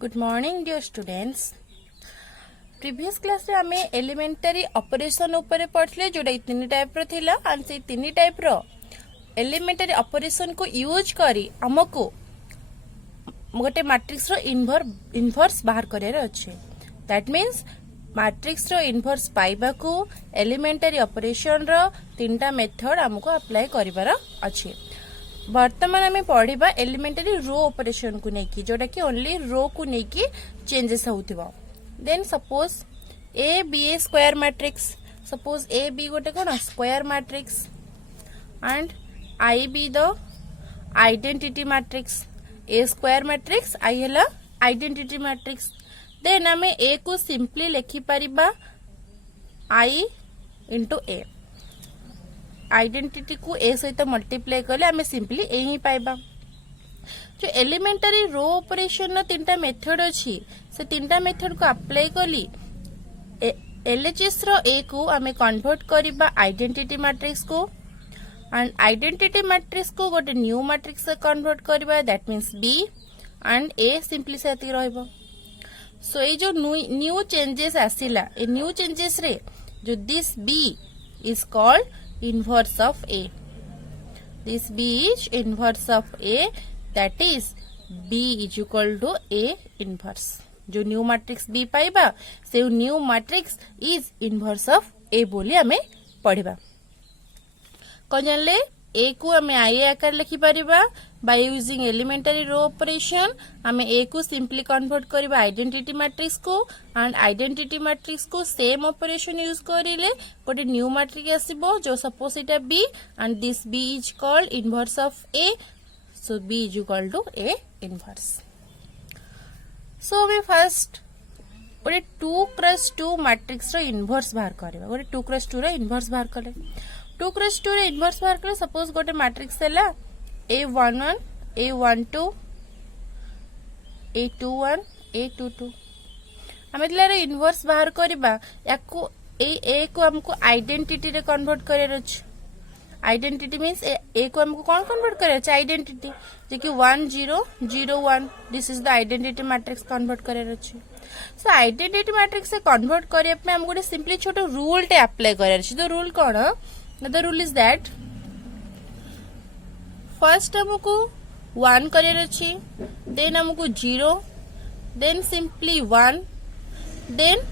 Good morning dear students. Previous class रे आमे elementary operation ऊपर पढ़ले जोडा तीन टाइप रो थिला एंड से तीन टाइप रो एलिमेंटरी ऑपरेशन को यूज करी हमको गोटे मैट्रिक्स रो इनवर्स बाहर करे अच्छे। That means matrix row inverse पाइबा को एलिमेंटरी ऑपरेशन रो तीनटा मेथड हमको अप्लाई करिवार अच्छे। वर्तमान आम पढ़ा एलिमेंटरी रो ऑपरेशन को लेकिन जोटा कि ओनली रो को लेकिन चेंजेस होतिबा। Then suppose A be a square matrix, suppose A be गोटे कौन square matrix and I be the identity matrix. A square matrix I है आइडेंटिटी मैट्रिक्स। देन आम ए को सिंपली लिखि परिबा आई इंटू ए। आइडेंटिटी को ए सहित मल्टीप्लाई कले आम सिंपली ए ही पाइबा। जो एलिमेंटरी रो ऑपरेशन तीनटा मेथड अच्छी से तीनटा मेथड को अप्लाई कली एलएचएस रो ए को आम कन्वर्ट करबा आइडेंटिटी मैट्रिक्स को एंड आइडेंटिटी मैट्रिक्स को गोटे न्यू मैट्रिक्स से कन्वर्ट करबा। That means B and A simply से रहइबो। सो ये जो न्यू चेंजेस आसिला ए न्यू चेंजेस रे जो this B is called inverse of A. This B is inverse of A, that is B is equal to A inverse. जो new matrix B पाइबा से new matrix is inverse of A बोली हमें पढ़िबा। कौन जानले A को हमें I आकार लिखि परिबा by using elementary row operation. हमें A को सिंपली कन्वर्ट करबा आइडेंटिटी मैट्रिक्स को एंड आइडेंटिटी मैट्रिक्स को सेम ऑपरेशन यूज करिले गोटे न्यू मैट्रिक्स आसीबो जो सपोज इटा B and this B is called inverse of A। So B is equal to A inverse. So we first गोटे 2x2 matrix row inverse बाहर करबा। गोटे 2x2 रो इनवर्स बाहर करले 2x2 रे इनवर्स बाहर करे सपोज गोटे मैट्रिक्स हैला A11 A12 A21 A22। हम एतलारे इनवर्स बाहर करबा याको ए को हमको आइडेंटिटी रे कन्वर्ट करे अछि। आइडेंटिटी मींस ए को हमको कौन कन्वर्ट करे अछि आइडेंटिटी जे कि 1 0 0 1 this is the identity matrix convert करे अछि। सो आइडेंटिटी मैट्रिक्स से कन्वर्ट करे पे हम गोटे सिंपली छोटो रूल टे अप्लाई करे अछि। तो rule cone The rule is that first हमको 1 करे अछि, then हमको 0, then simply 1, then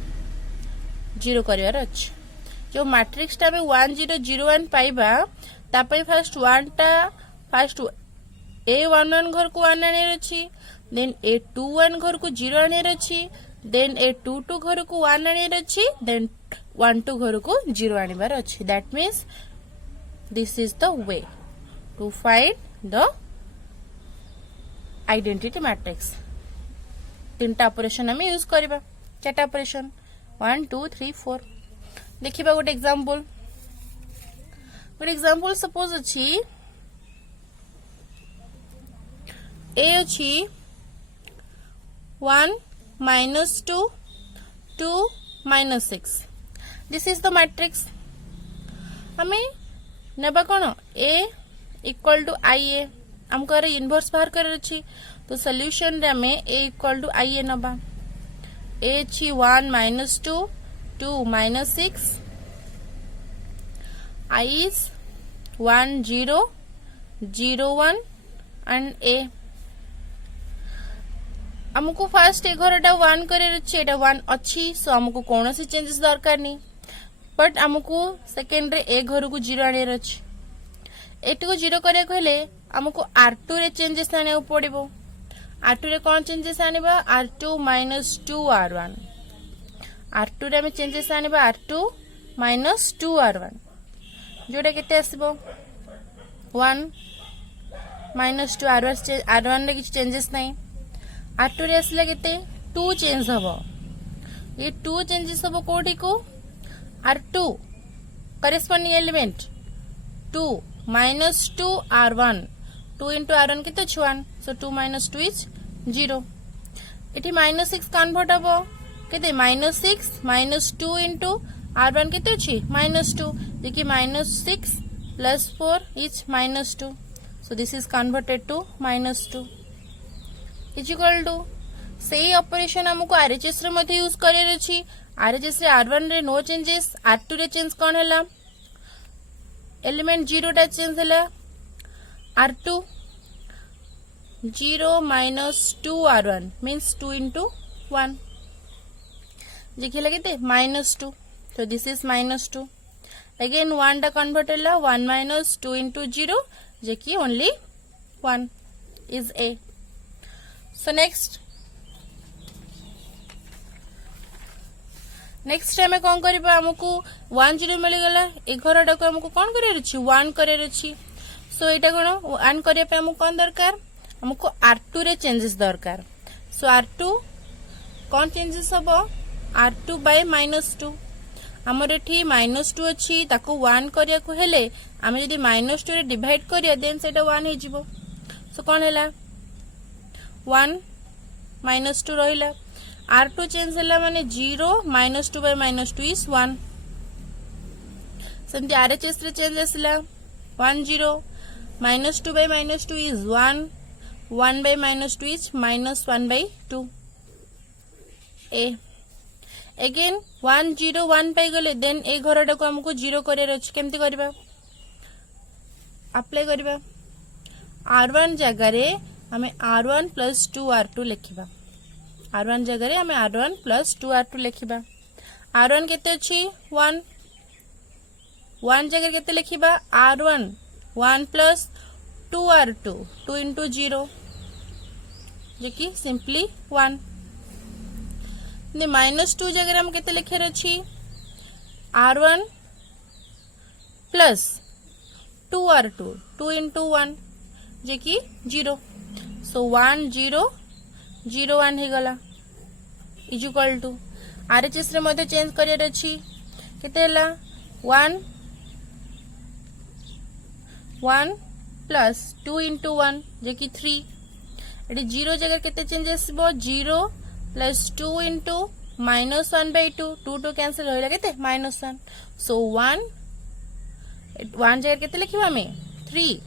0 करिवार अछि। जो मैट्रिक्स टा में 1 0 0 1 पाइबा तापय फर्स्ट 1 टा फर्स्ट A11 घर को 1 आने अछि, then A21 घर को 0 आने अछि, then A22 घर को 1 आने अछि, then 1 2 घर को 0 आनिबार अछि। That means this is the way to find the identity matrix. तीनटा ऑपरेशन हमें यूज करबा। चारटा ऑपरेशन 1 2 3 4। देखिबा गोटे एग्जांपल। गोटे एग्जांपल सपोज अछि ए अछि 1 -2 2 -6। This is the matrix. हमें नेबा कोन ए इक्वल टू आई ए हमको इनवर्स बाहर कर अछि। तो सॉल्यूशन रे हमें ए इक्वल टू आई ए नबा। ए छी 1 -2 2 -6 आई इज 1 0 0 1 एंड ए। हमको फर्स्ट ए घरटा 1 करे अछि एटा 1 अछि सो हमको कोनोसी चेंजेस दरकार नहीं। बट हमको सेकेंड रे ए घर को 0 आने अछि। एट को 0 करे कहले हमको R2 रे चेंजेस आने पड़िबो। R2 रे कोन चेंजेस आनिबा R2 -2 R1। R2 रे हम चेंजेस आनिबा R2 -2 R1 जोटा केते आसीबो 1 -2 R1 रे किछ चेंजेस नहीं। R2 रे आसला केते 2 चेंज हबो। ये 2 चेंजेस हबो कोठी को R2 corresponding element 2 -2 R1 2 into R1 किते 1 सो 2 -2 इज 0। इठी -6 कन्वर्ट हबो केते -6 -2 into R1 किते अछि -2 देखि -6 + 4 is -2 so this is converted to -2 is equal to सेही ऑपरेशन हमको आरएचएस रे मध्ये यूज करियर अछि। आरएचएस रे R1 रे नो चेंजेस, R2 रे चेंज कोन हला, एलिमेंट 0 टा चेंज हला, R2 0 minus 2 R1 means 2 into 1 देखिए लगे minus 2, so this is minus 2 again 1 टा convert हला 1 minus 2 into 0 जे कि only 1 is A। so next आमे कौन करिबा, हमकु 1 0 मिल गला, ए घरटा को हमकु कौन करियर अछि 1 करियर अछि। सो एटा कोन 1 करिया पे हमकु कौन दरकार, हमको R2 रे चेंजेस दरकार। सो R2 कौन चेंजेस हबो, R2 by -2 हमर एठी -2 अछि, ताको 1 करिया को हेले आमे जदी -2 रे डिवाइड करिया देन सेटा 1 हे जिवो। सो कौन हैला 1 -2 रहिला, R2 चेंज हला माने 0 -2 by -2 is 1। सेमती RHS रे चेंज आसला 1 0 -2 by -2 is 1, 1 by -2 is -1 by 2 A। Again 1 0 1 पाई गले देन ए घरटा को हमको 0 करियर अछि, केमती करबा, अप्लाई करबा R1 जगह रे हमें R1 plus 2 R2 लिखिबा, R1 जगह रे हमें R1 plus 2 R2 लिखिबा। R1 केते अछि 1, 1 जगह केते लिखिबा R1 1 plus 2 R2 2 into 0 जे कि सिंपली 1। ने -2 जगह हम केते लिखिर अछि R1 plus 2 R2 2 into 1 जे कि 0। सो 1 0 0 1 हे गला इज इक्वल टू आरएचएस रे मध्ये चेंज करियर अछि केते हला 1 1 plus 2 into 1 जे कि 3। एटी 0 जगह केते चेंजेस बो 0 plus 2 into -1 by 2 2 to cancel होइला केते -1। सो 1 जगह केते लिखिबा हमें 3,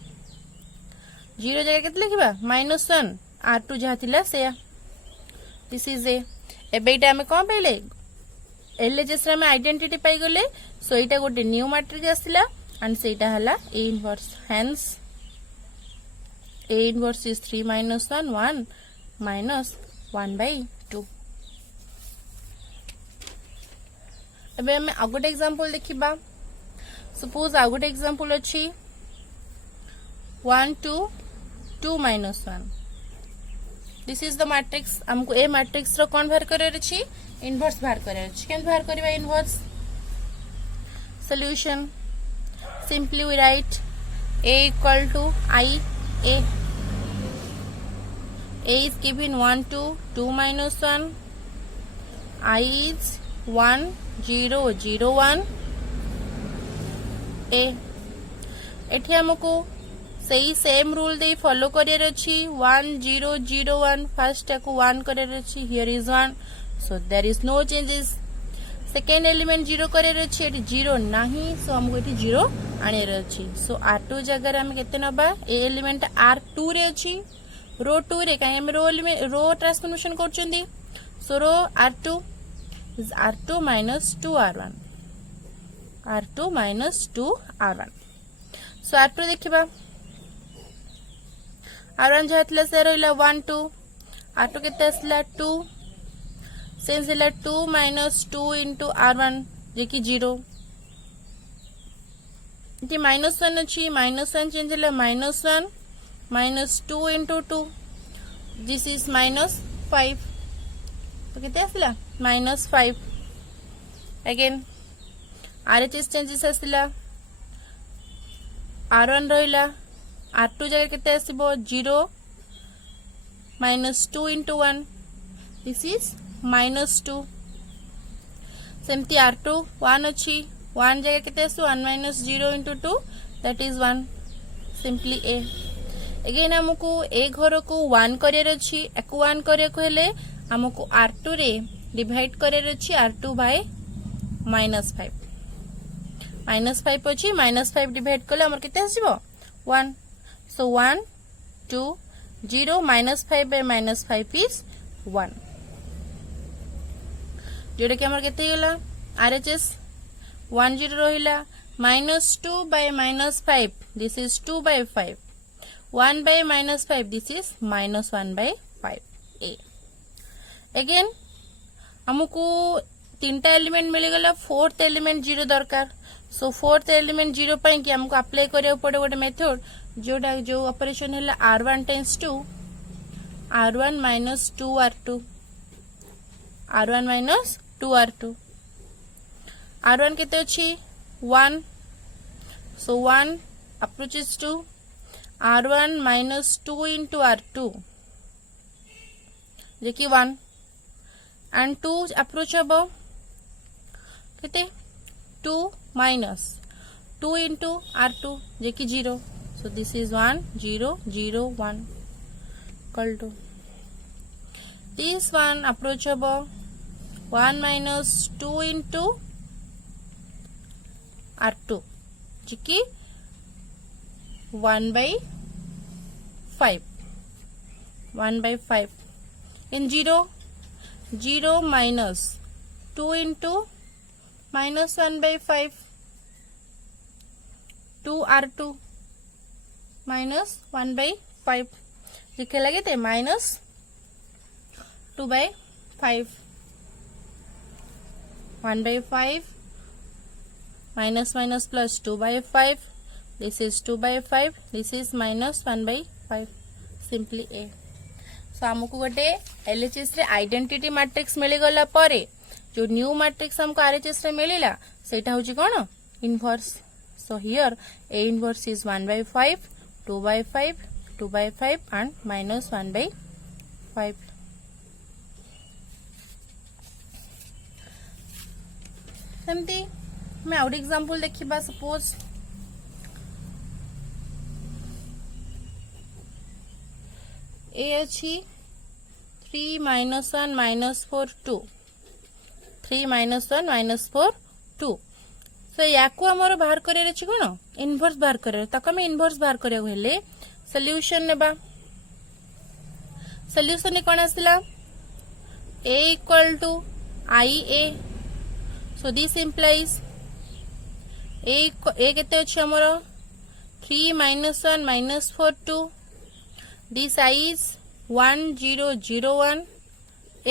0 जगह केते लिखिबा -1, R2 जहा थिला सेया, दिस इज ए। एबे इटा हमें कोन पाइले एलएचएस रे हमें आइडेंटिटी पाई गले। सो इटा गोटे न्यू मैट्रिक्स आसिला एंड सेटा हला A inverse, hence A inverse is 3 - 1 1 minus 1 by 2। एबे हमें आ गोटे एग्जांपल देखिबा। सपोज आ गोटे एग्जांपल अछि 1 2 2 minus 1। This is the matrix, हमको ए मैट्रिक्स रो कोन बाहर करियर अछि इनवर्स बाहर करियर अछि। केन बाहर करबा inverse, solution simply we write A equal to I A। A is given 1 2 2 minus 1, I is 1 0 0 1 A। एठी हमको सही same rule they follow career अछि 1 0 0 1 फर्स्ट को 1 करियर अछि, here is 1 so there is no changes. Second element 0 करियर अछि, एठी 0 नाही सो हमको एठी 0 आनियर अछि। सो R2 जगह हम केते नबा, ए एलिमेंट R2 रे अछि रो 2 रे, काहे हम रो ट्रांसफॉर्मेशन करचंदी। So row R2 is R2 minus 2 R1, R2 minus 2 R1। So R2 देखिबा, R1 जहातले से रहिला 1 2, R2 केते असला 2, सेंस हला 2 minus 2 into R1 जे कि 0। इति -1 अछि, -1 चेंज हला -1 minus 2 into 2 दिस इज -5 तो केते असला -5। अगेन आरएचएस चेंजेस असला, R1 रहिला, R2 जगह केते आसीबो 0 -2 into 1 दिस इज -2। सेमती R2 1 अछि, 1 जगह केते आसु 1 minus 0 into 2 that is 1, simply A। Again हमको ए घर को 1 करियर अछि, एको 1 करिया को हेले हमको R2 रे डिवाइड करियर अछि R2 by -5 -5 अछि, -5 डिवाइड करले हमर केते आसीबो 1। सो 1 2 0 -5 by -5 is 1 जोटा कि हमर केते गेला RHS 1 0 रहिला -2 by -5 this is 2 by 5 1 by -5 this is -1 by 5 a again हमको तीनटा एलिमेंट मिल गला फोर्थ एलिमेंट 0 दरकार सो फोर्थ एलिमेंट 0 पई कि हमको अप्लाई करिया पड़े गोटे मेथड जोटा जो ऑपरेशन है r1 tense to r1 minus 2r2 r1 minus 2r2 r1 केते अछि 1 so 1 approaches to r1 minus 2 into r2 जे कि 1 and 2 approach अब केते 2 minus 2 into r2 जे कि 0 so this is 1 0 0 1 equal to this one approachable 1 minus 2 into r2 जो कि 1 by 5 1 by 5 in 0 0 minus 2 into minus 1 by 5 2 r2 minus 1 by 5 लिखे लगे थे minus 2 by 5 1 by 5 minus minus plus 2 by 5 this is 2 by 5 this is minus 1 by 5 simply a so हमको गोटे LHS रे identity matrix मिल गला परे जो न्यू मैट्रिक्स हमको RHS रे मिलिला सेटा होची कोन inverse so here a inverse is 1 by 5 2 by 5 2 by 5 and minus 1 by 5 सेमती मैं आउट एग्जांपल देखिबा सपोज ए अछि 3 minus 1 minus 4 2 3 minus 1 minus 4 2 so याकू हमर बाहर करे अछि कोन इनवर्स बाहर करे तक हम इनवर्स बाहर करे हेले सॉल्यूशन नेबा सॉल्यूशन ने कोन आसला a equal to ia so this implies a केते अछि हमर 3 minus 1 minus 4 2 this I is 1 0 0 1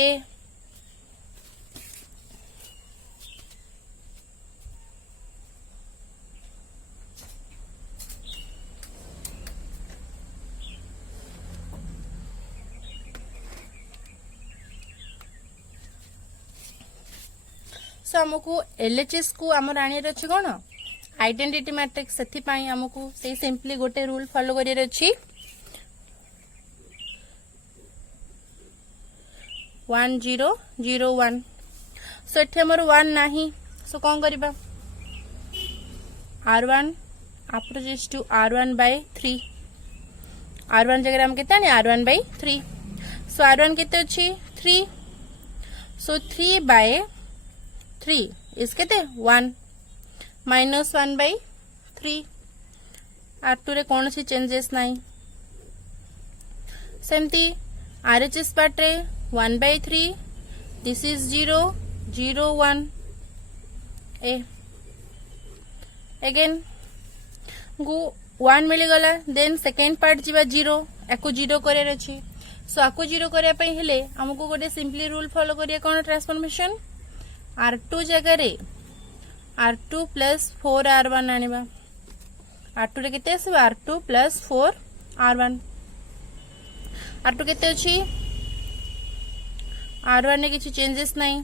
a so हमको LHS को हमर आनी रछि कोन आइडेंटिटी मैट्रिक्स सेथि पई हमको से सिंपली गोटे रूल फॉलो करियर अछि 1 0 0 1 सो एठी हमर 1 नाही सो कोन करबा r1 approaches to r1 by 3 r1 जगह हम केते आनी r1 by 3 सो r1 केते अछि 3 सो 3 by 3 is केते 1 minus 1 by 3 r2 रे कोन सी चेंजेस नाही सेमती RHS पार्ट रे 1 by 3 this is 0 0 1 a again go 1 मिल गला देन सेकंड पार्ट जीवा 0 एको 0 करे रछि सो आको 0 करे पई हेले हमको गोटे सिंपली रूल फॉलो करिया कोन ट्रांसफॉर्मेशन r2 जगह रे r2 plus 4 r1 आनिबा r2 रे केते आसी r2 plus 4 r1 r2 केते अछि r1 ने किछि चेंजेस नहीं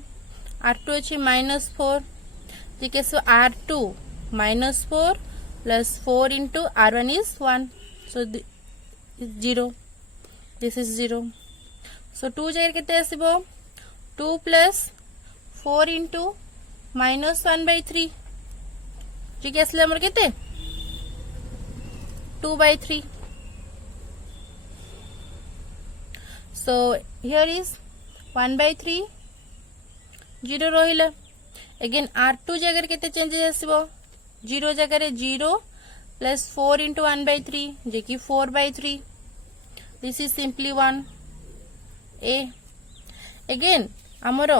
r2 अछि -4 ठीक है सो r2 -4 plus 4 into r1 is 1 so 0 this is 0 so 2 जगह केते आसीबो 2 plus 4 into -1 by 3 ठीक है असले हमर केते 2 by 3 so here is 1 by 3 0 रहिला अगेन r2 जगह केते चेंजेस आसीबो 0 जगह रे 0 plus 4 into 1 by 3 जे कि 4 by 3 this is simply 1 a eigen आमर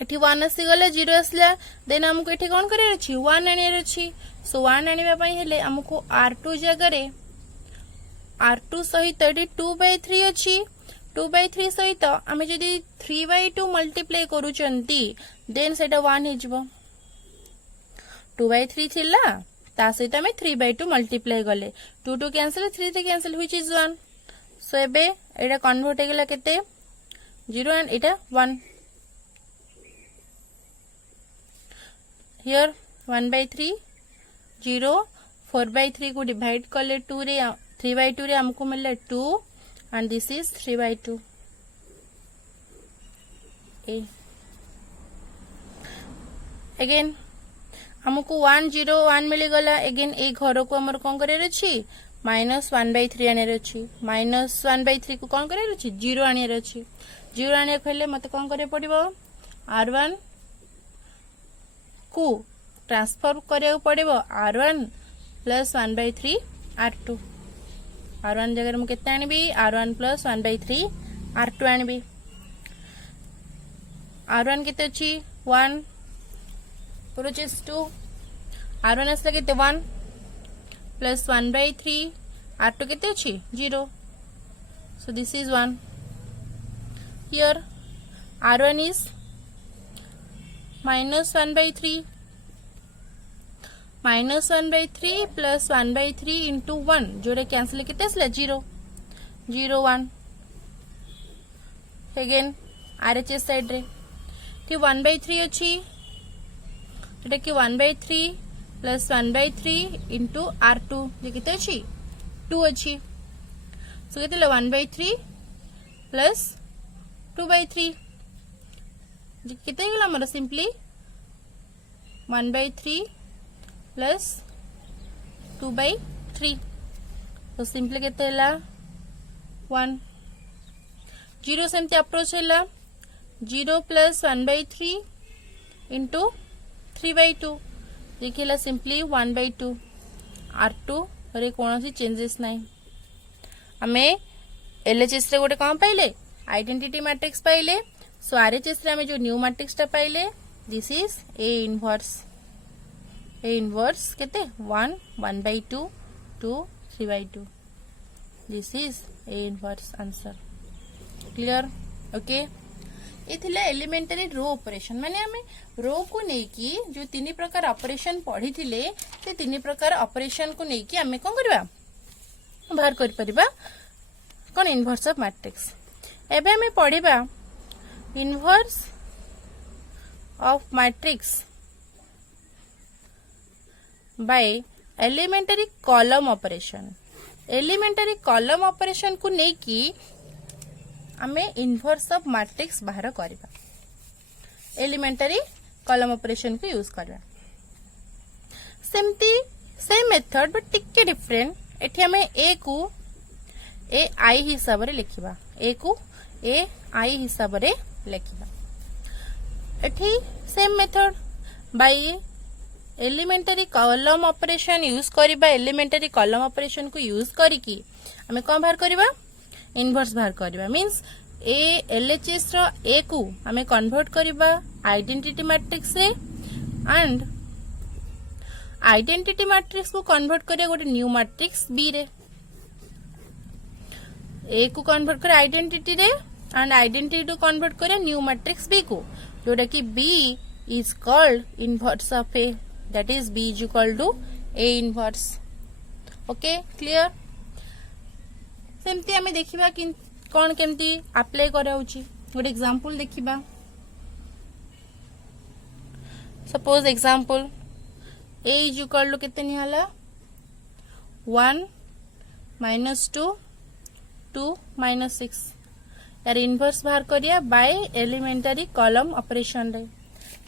एठी 1 आसी गले 0 आसला देन हमको एठी कोन करियर अछि 1 आनियर अछि सो 1 आनिबा पई हेले हमको r2 जगह रे r2 सहित एठी 2/3 अछि 2/3 सहित आमे जदी 3/2 मल्टीप्लाई करूचंती देन सेटा 1 हे जिवो 2/3 थिला ता सहित आमे 3/2 मल्टीप्लाई गले 2 2 कैंसिल 3 3 कैंसिल व्हिच इज 1 सो एबे एटा कन्वर्ट हे गेला केते 0 एंड एटा 1 हियर 1/3 0 4/3 को डिवाइड कले 2 रे 3/2 रे हमको मिलले 2 and this is 3/2 a again हमको 1 0 1 मिली गला अगेन ए घर को हमर कोन करे अछि -1/3 आने अछि -1/3 को कोन करे अछि 0 आने अछि 0 आने खले मते कोन करे पड़िबो r1 को ट्रांसफर करे पड़िबो r1 + 1/3 r2 r1 जगह हम केते आनिबी r1 + 1/3 r2 आनिबी r1 केते अछि 1 प्रोसेस 2 r1 असला केते 1 + 1/3 r2 केते अछि 0 so this is 1 here r1 is -1/3 -1/3 + 1/3 into 1 जोड़े कैंसिल केते असला 0 0 1 अगेन RHS साइड रे कि 1/3 अछि एटा कि 1/3 + 1/3 into r2 जे केते अछि 2 अछि सो केते 1/3 + 2/3 जे केते गेला हमर सिंपली 1/3 + 2/3 तो सिंपली केते हला 1 0 सेमती अप्रोच हला 0 + 1/3 into 3/2 देखिला सिंपली 1/2 r2 रे कोनोसी चेंजेस नाही हमें LHS रे गोटे काम पाइले आइडेंटिटी मैट्रिक्स पाइले सो RHS रे हमें जो न्यू मैट्रिक्स ता पाइले दिस इज A इनवर्स केते 1 1/2 2 3/2 this is A inverse answer clear okay एथिले एलिमेंटरी रो ऑपरेशन माने हमें रो को नेकी जो तीन प्रकार ऑपरेशन पढ़ी थिले से तीन प्रकार ऑपरेशन को नेकी हमें कोन करबा बाहर कर परिबा कोन इनवर्स ऑफ मैट्रिक्स एबे हमें पढ़िबा inverse of matrix by elementary column operation को नेकी हमें इनवर्स ऑफ मैट्रिक्स बाहर करबा एलिमेंटरी कॉलम ऑपरेशन को यूज करबा सेमती सेम मेथड बट टिके डिफरेंट एठी हमें a को a i हिसाब रे लिखिबा a को a i हिसाब रे लिखिबा एठी same method by elementary column operation use करबा एलिमेंटरी कॉलम ऑपरेशन को यूज करिकी हमें कोन बाहर करबा इनवर्स बाहर करबा मींस ए LHS रो ए को हमें कन्वर्ट करबा आइडेंटिटी मैट्रिक्स रे एंड आइडेंटिटी मैट्रिक्स को कन्वर्ट करिया गोटे न्यू मैट्रिक्स बी रे ए को कन्वर्ट कर आइडेंटिटी रे एंड आइडेंटिटी को कन्वर्ट करिया न्यू मैट्रिक्स बी को जोटा कि B is called inverse of A that is B is equal to A inverse okay clear सेमती हमें देखिबा कि कोन केमती अप्लाई करा होची गोटे एग्जांपल देखिबा suppose example a is equal to केते निहाला 1 -2 2 -6 यार इनवर्स बाहर करिया बाय एलिमेंटरी कॉलम ऑपरेशन रे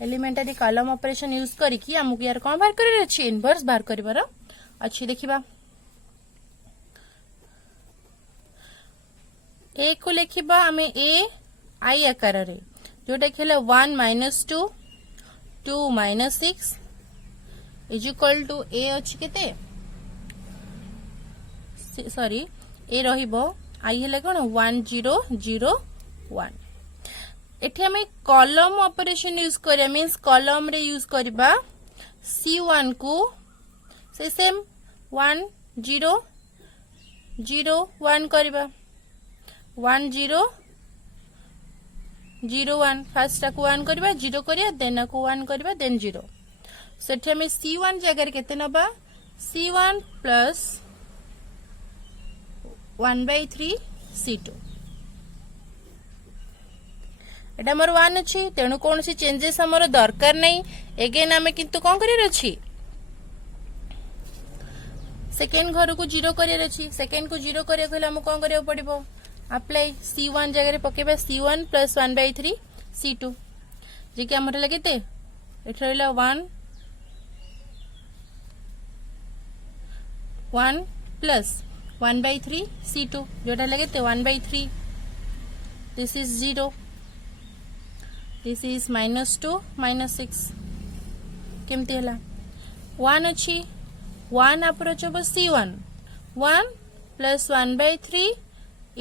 एलिमेंटरी कॉलम ऑपरेशन यूज करी कि हमको यार कोन बाहर करे अछि इनवर्स बाहर करिवार अछि देखिबा ए को लिखिबा हमें ए आई आकार रे जोटा खेले 1 -2 2 -6 इज इक्वल टू ए अछि केते सॉरी ए रहिबो आई हेले कोन 1 0 0 1 एठी हमें कॉलम ऑपरेशन यूज करिया मींस कॉलम रे यूज करबा C1 को से सेम 1 0 0 1 करबा 1 0 0 1 फर्स्ट को 1 करबा 0 करिया देन को 1 करबा देन 0 सेठी हमें C1 जगह केते नबा C1 प्लस 1/3 C2 एटा मोर 1 अछि तेणु कौन सी चेंजेस हमर दरकार नहीं एगेन आमे किंतु कोन करियर अछि सेकेंड घर को 0 करियर अछि सेकेंड को 0 करिया कहले हम कोन करियो पड़िबो अप्लाई C1 जगह रे पकेबा C1 प्लस 1/3 C2 जे कि हमर लगेते एठ रहला 1 प्लस 1/3 C2 जोटा लगेते 1/3 दिस इज 0 दिस इज -2 -6 केमती हला 1 अछि 1 अप्रोच हो C1 1 प्लस 1/3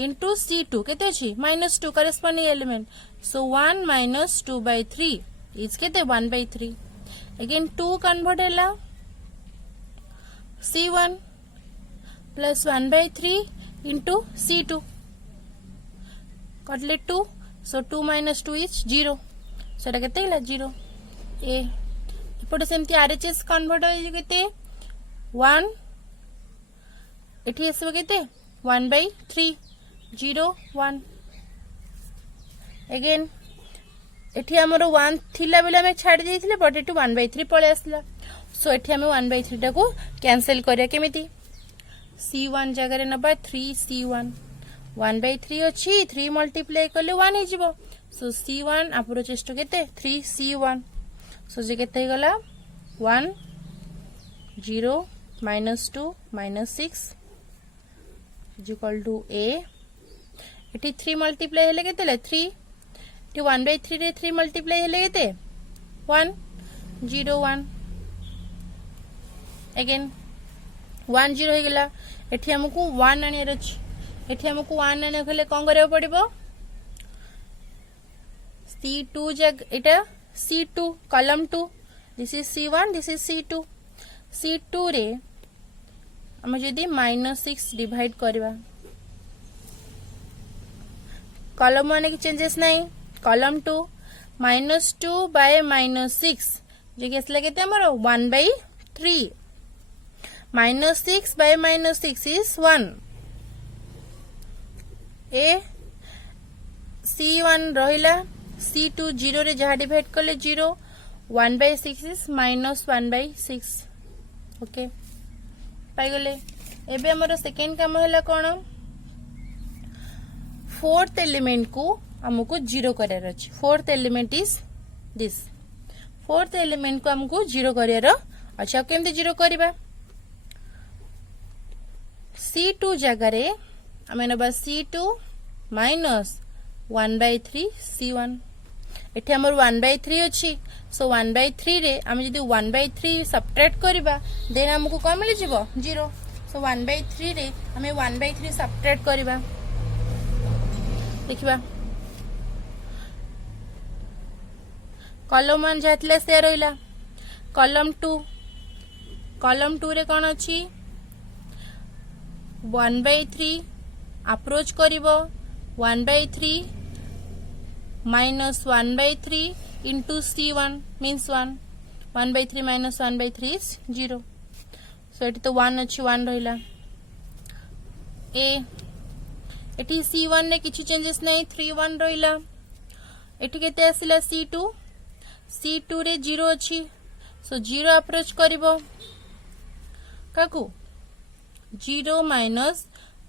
into C2 केते अछि -2 corresponding element so 1 minus 2/3 is केते 1/3 again 2 convert हला C1 plus 1/3 into C2 कटले 2 so 2 minus 2 is 0 सेटा केते हला 0 ए एपटे सेमती RHS कन्वर्ट होई केते 1 एठी आसीबो केते 1/3 0 1 अगेन एठी हमरो 1 थिला बेला में छाड़ देइथिले बट एटू 1/3 पळे आसला सो एठी हम 1/3 टा को कैंसिल करिया केमिति C1 जगह रे नबा 3C1 1/3 अछि 3 मल्टीप्लाई करले 1 हे जिवो सो C1 अप्रोचेस टू केते 3C1 सो जे केते गला 1 0 -2 -6 is equal to A eighty 3 multiply हेले केते 3 एटी 1/3 रे 3 मल्टीप्लाई हेले केते 1 0 1 अगेन 1 0 हो गेला एठी हमकु 1 आनियर अछि एठी हमकु 1 आने खले कोन करियो पड़िबो C2 jug Etah C2 column 2 this is C1 this is C2 C2 रे हम जदी -6 डिवाइड करबा कॉलम 1 की चेंजेस नहीं कॉलम 2 -2 बाय -6 जे के असले केते हमर 1/3 -6 बाय -6 इज 1 ए C1 रहिला C2 0 रे जहा डिवाइड करले 0 1/6 इज -1/6 ओके पाई गले एबे हमर सेकंड काम होला कोन फोर्थ एलिमेंट को हमको 0 करार अछि fourth element is this fourth element को हमको 0 करार अच्छा केमते 0 करबा C2 जगह रे हमें नबा C2 माइनस 1/3 C1 एठी हमर 1/3 अछि सो 1/3 रे हम जदी 1/3 सब्ट्रैक्ट करबा देन हमको कोन मिल जिवो 0 सो 1/3 रे हमें 1/3 सब्ट्रैक्ट करबा देखिबा कॉलम 1 जातले से रहिला कॉलम 2 रे कोन अछि 1/3 approach करिवो 1/3 minus 1/3 into C1 means 1 1/3 minus 1/3 is 0 so eighty तो 1 अछि 1 रहिला ए एटी C1 ने किछु चेंजेस नहीं 3 1 रहिला एटी केते आसिला C2 रे 0 अछि सो 0 अप्रोच करिवो काकू 0 minus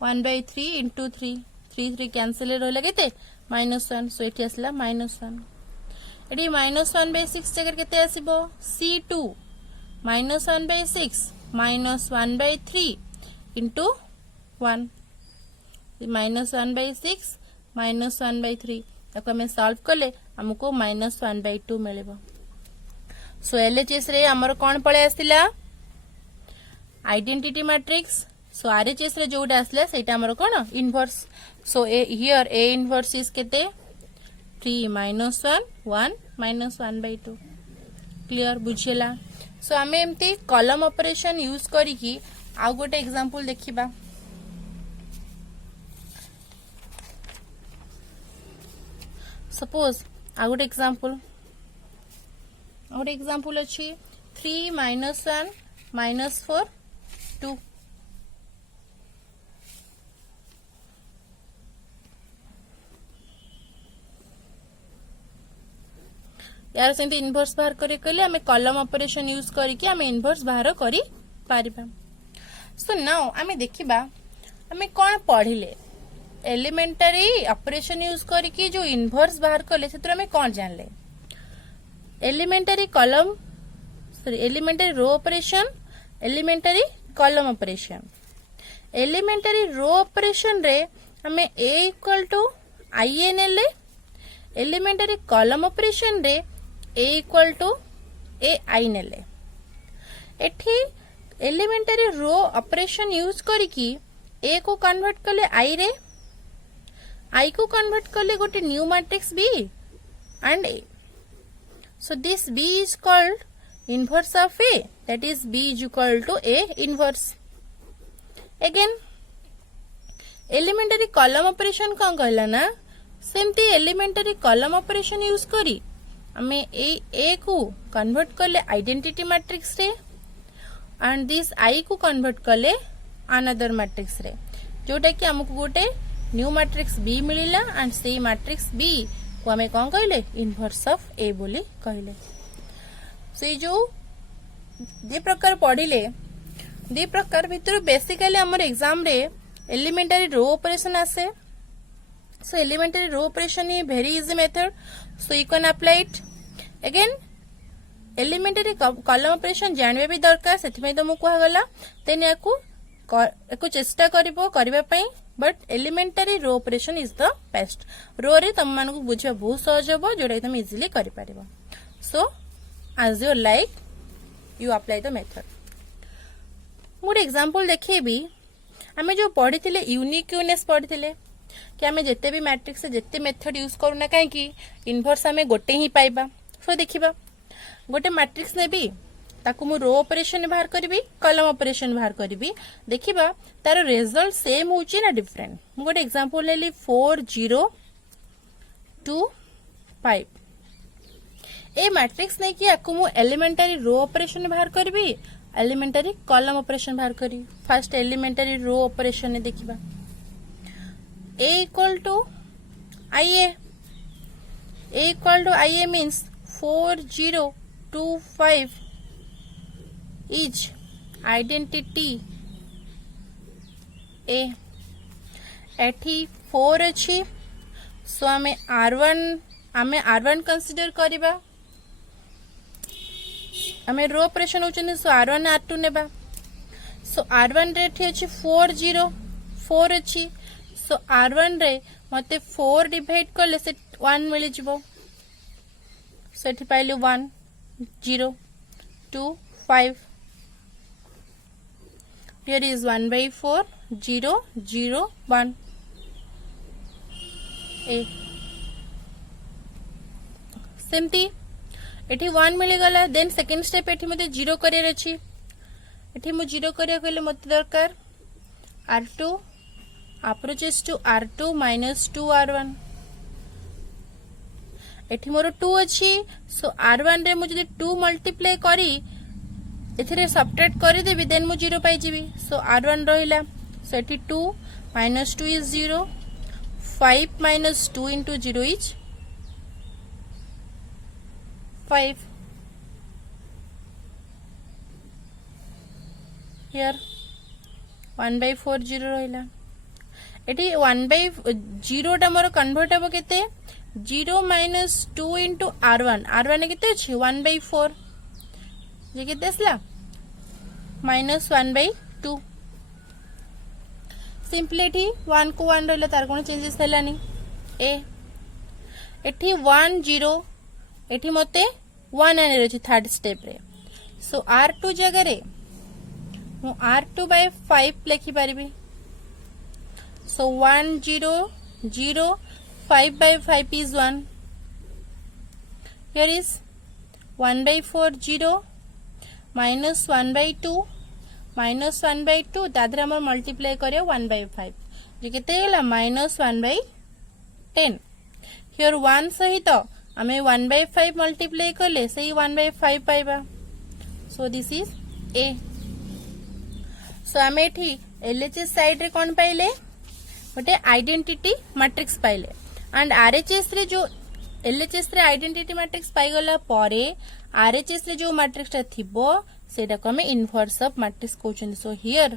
1/3 into 3 3 कैंसिल रहिला केते -1 सो एटी आसिला -1 एटी -1/6 जगह केते आसीबो C2 -1/6 -1/3 into 1 -1/6 -1/3 ताको हमें सॉल्व करले हमको -1/2 मिलेबो सो एलएचएस रे हमर कोन पळे आसिला आइडेंटिटी मैट्रिक्स सो आरएचएस रे जोटा आसला सेटा हमर कोन inverse so here A inverse is केते 3 minus 1 1 minus 1 by 2 क्लियर बुझेला सो आमे एमती कॉलम ऑपरेशन यूज करिकी आउ गोटे एग्जांपल देखिबा सपोज आउ गोटे एग्जांपल अछि 3 minus 1 minus 4 2 यार सेमती इनवर्स बाहर करे कहले आमे कॉलम ऑपरेशन यूज करके आमे इनवर्स बाहर करी पारिबा सो नाउ आमे देखिबा आमे कोन पढिले एलिमेंटरी ऑपरेशन यूज करके जो इनवर्स बाहर करले सेतु आमे कोन जानले elementary row operation elementary column operation elementary row operation रे हमें a इक्वल टू आई नेले एलिमेंटरी कॉलम ऑपरेशन रे a equal to A I नेले एठी एलिमेंटरी रो ऑपरेशन यूज करके a को कन्वर्ट कले i रे i को कन्वर्ट कले गोटे new matrix b and a so this b is called inverse of a that is b is equal to a inverse again elementary column operation कौन कहला ना सेमती elementary column operation यूज करी हमें a को convert करले identity matrix रे and this i को कन्वर्ट करले अनदर मैट्रिक्स रे जोटा कि हमको गोटे न्यू मैट्रिक्स b मिलिला एंड से मैट्रिक्स b को हमें कौन कहले इनवर्स ऑफ a बोली कहले से जो दे प्रकार पढ़िले दे प्रकार भितर बेसिकली हमर एग्जाम रे एलिमेंटरी रो ऑपरेशन आसे so elementary row operation is very easy method so you can apply it again elementary column operation जानवे भी दरकार सेथिमे तो मु कहा गला देन याकू चेष्टा करबा पई but elementary row operation is the best row रे तुम मानकू बुझिया बहुत सहज हो जोटा तुम इजीली करि पारिबो so as you like you apply the method मोर एग्जांपल देखिबी हमें जो पढ़िथिले यूनिक्यूनेस पढ़िथिले कि आमे जेते भी मैट्रिक्स से जेते मेथड यूज करूना काहे कि इनवर्स हमें गोटे ही पाइबा सो देखिबा गोटे मैट्रिक्स नेबी ताकू मु रो ऑपरेशन बाहर करबी कॉलम ऑपरेशन बाहर करबी देखिबा तार रिजल्ट सेम होची ना डिफरेंट मु गोटे एग्जांपल लेली 4 0 2 5 ए मैट्रिक्स नै कि आकू मु एलिमेंटरी रो ऑपरेशन बाहर करबी एलिमेंटरी कॉलम ऑपरेशन बाहर करी फर्स्ट एलिमेंटरी रो ऑपरेशन ने देखिबा a equal to ia a equal to ia means 4 0 2 5 is identity a एठी 4 अछि सो हमें r1 कंसीडर करिबा हमें रो ऑपरेशन होचन सो r1 r2 नेबा सो r1 रे एठी अछि 4 0 4 अछि सो r1 रे मते 4 डिवाइड करले से 1 मिल जिवो सो एठी पाइले 1 0 2 5 here is 1 by 4 0 0 1 a सेमती एठी 1 मिल गला देन सेकंड स्टेप एठी मते 0 करियर अछि एठी मु 0 करिया कहले मते दरकार r2 approaches to r2 minus 2 r1 एठी मोर 2 अछि सो r1 रे मु जदी 2 मल्टीप्लाई करी एथिरे सबट्रैक्ट करि देबी देन मु 0 पाई जिबी सो r1 रहिला सो एठी 2 minus 2 is 0 5 minus 2 into 0 is 5 here 1 by 4 0 रहिला एटी 1 by 0 टा मोर कन्वर्ट हेबो केते 0 minus 2 into r1 केते अछि 1 by 4 जे केते असला minus 1 by 2 सिंपली एटी 1 को 1 रहला तार कोन चेंजेस हेलानी ए एटी 1 0 एटी मते 1 आने रछि थर्ड स्टेप रे सो r2 जगह रे मु r2 by 5 लिखि पारिबी so 1 0 0 5 by 5 is 1 here is 1/4 0 minus 1/2 minus 1/2 तादर हमर मल्टीप्लाई करियो 1/5 जे केते गेला minus 1/10 here 1 सहित आमे 1/5 मल्टीप्लाई करले सही 1/5 पाइबा so this is a so आमे एठी LHS साइड रे कोन पाइले गोटे आइडेंटिटी मैट्रिक्स पाइले एंड RHS रे जो LHS रे आइडेंटिटी मैट्रिक्स पाई गला परे RHS रे जो मैट्रिक्स ता थिबो सेटा को हमें इनवर्स ऑफ मैट्रिक्स कहउछन so here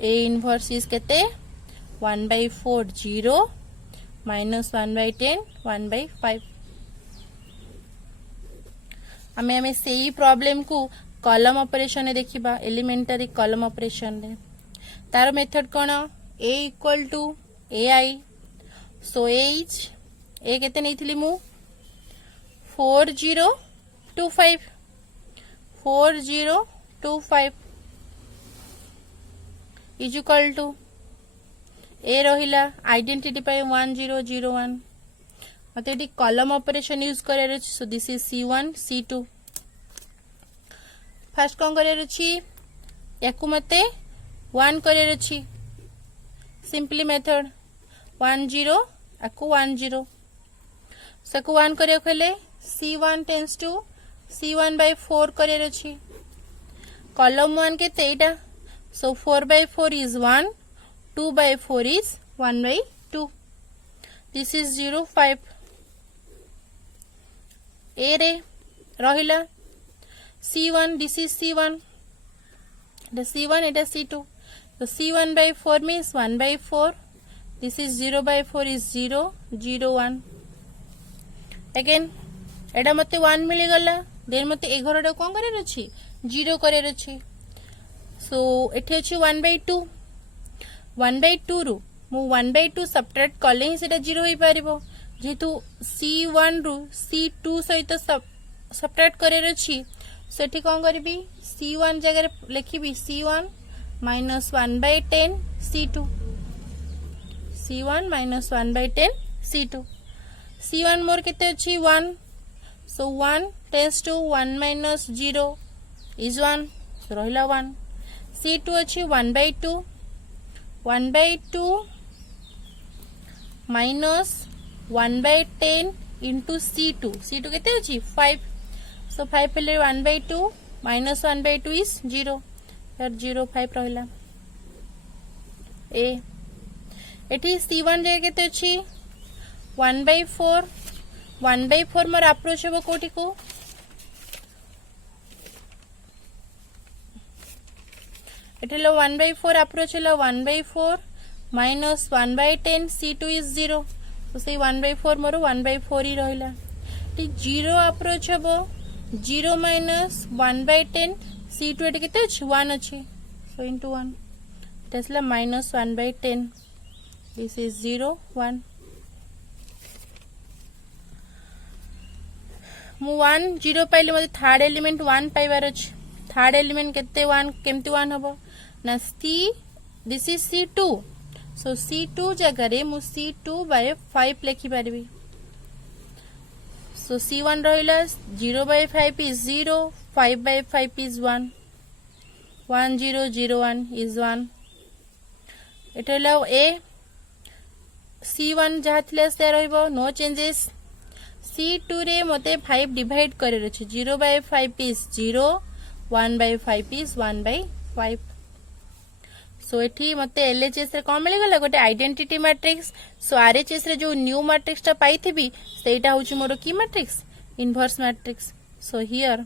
A inverse is केते 1/4 0 minus 1/10 1/5 हमें सेही प्रॉब्लम को कॉलम ऑपरेशन रे देखिबा एलिमेंटरी कॉलम ऑपरेशन रे तार मेथड कोन A equal to AI so A is A केते नैथिली मु 4025 4025 इज इक्वल टू A रहिला आइडेंटिटी पाई 1001 मते एटी कॉलम ऑपरेशन यूज करार अछि so this is C1 C2 first कोन करार अछि याकू मते 1 करार अछि सिंपली मेथड 10 आकू 10 सकू 1 करियो खले C1 टेंस टू C1/4 करार अछि कॉलम 1 के तेटा सो 4/4 is 1 2/4 is 1/2 this is 0 5 A रे रहिला C1 this is C1 the C1 it is C2 so C1/4 means 1/4 this is 0/4 is 0 0 1 again एडा मते 1 मिली गला देन मते 11 टा कोन करे अछि 0 करे अछि सो एठी अछि 1/2 1/2 रु मु 1/2 सब्ट्रैक्ट कले ही सेटा 0 होई पारिबो जेतु C1 रु C2 सहित सब्ट्रैक्ट करे रछि सेठी कोन करबी C1 जगह रे लिखिबी C1 minus 1/10 C2 C1 minus 1/10 C2 C1 मोर केते अछि 1 so 1 tends to 1 minus 0 is 1 so रहिला 1 C2 अछि 1/2 1/2 minus 1/10 into C2 C2 केते अछि 5 so 5 पहले 1/2 minus 1/2 is 0 फिर 0 5 रहिला A एठी C1 जे केते अछि 1/4 1/4 मोर अप्रोच हो कोठी को एठलो 1/4 approach hello 1/4 minus 1/10 C2 is 0 तो से 1/4 मोर 1/4 ही रहिला ठीक 0 अप्रोच हबो 0 minus 1/10 C2 एटे केते अछि 1 अछि so into 1 तेसला minus 1/10 this is 0 1 मु 1 0 पाइले मते थर्ड एलिमेंट 1 पाइबार अछि थर्ड एलिमेंट केते 1 केमती 1 हबो ना C this is C2 so C2 जगह रे मु C2/5 लिखि परबी so C1 रहिला 0/5 is 0 5/5 is 1 1 0 0 1 is 1 एठला A C1 जहा थिले से रहइबो नो चेंजेस C2 रे मते 5 डिवाइड करे रछि 0/5 is 0 1/5 is 1/5 सो एठी मते LHS रे कोन मिली गला गोटे आइडेंटिटी मैट्रिक्स सो RHS रे जो न्यू मैट्रिक्स ता पाइथिबी सेटा होची मोर की matrix inverse Matrix so here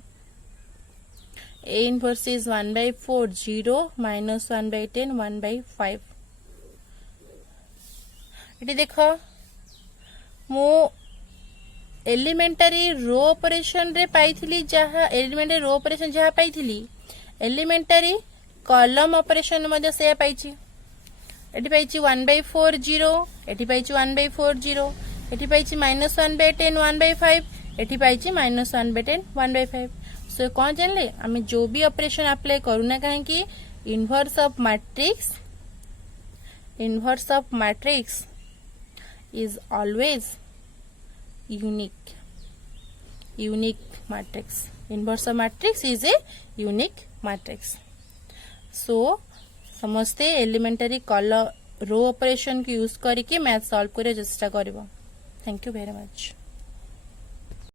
A inverse is 1/4 0 minus 1/10 1/5 एठी देखो मो एलिमेंटरी रो ऑपरेशन रे पाइथिली जहा एलिमेंटरी रो ऑपरेशन जहा पाइथिली एलिमेंटरी कॉलम ऑपरेशन मध्ये से पाइची एठी पाइची 1/4 0 एठी पाइची 1/4 0 एठी पाइची minus 1/10 1/5 एठी पाइची minus 1/10 1/5 सो कौन जानले हमें जो भी ऑपरेशन अप्लाई करूना कहें कि inverse of matrix is always unique unique matrix. Inverse of matrix is a unique matrix. So समस्ते एलिमेंटरी कलर रो ऑपरेशन को यूज करके मैथ सॉल्व करे चेष्टा करिवो. Thank you very much.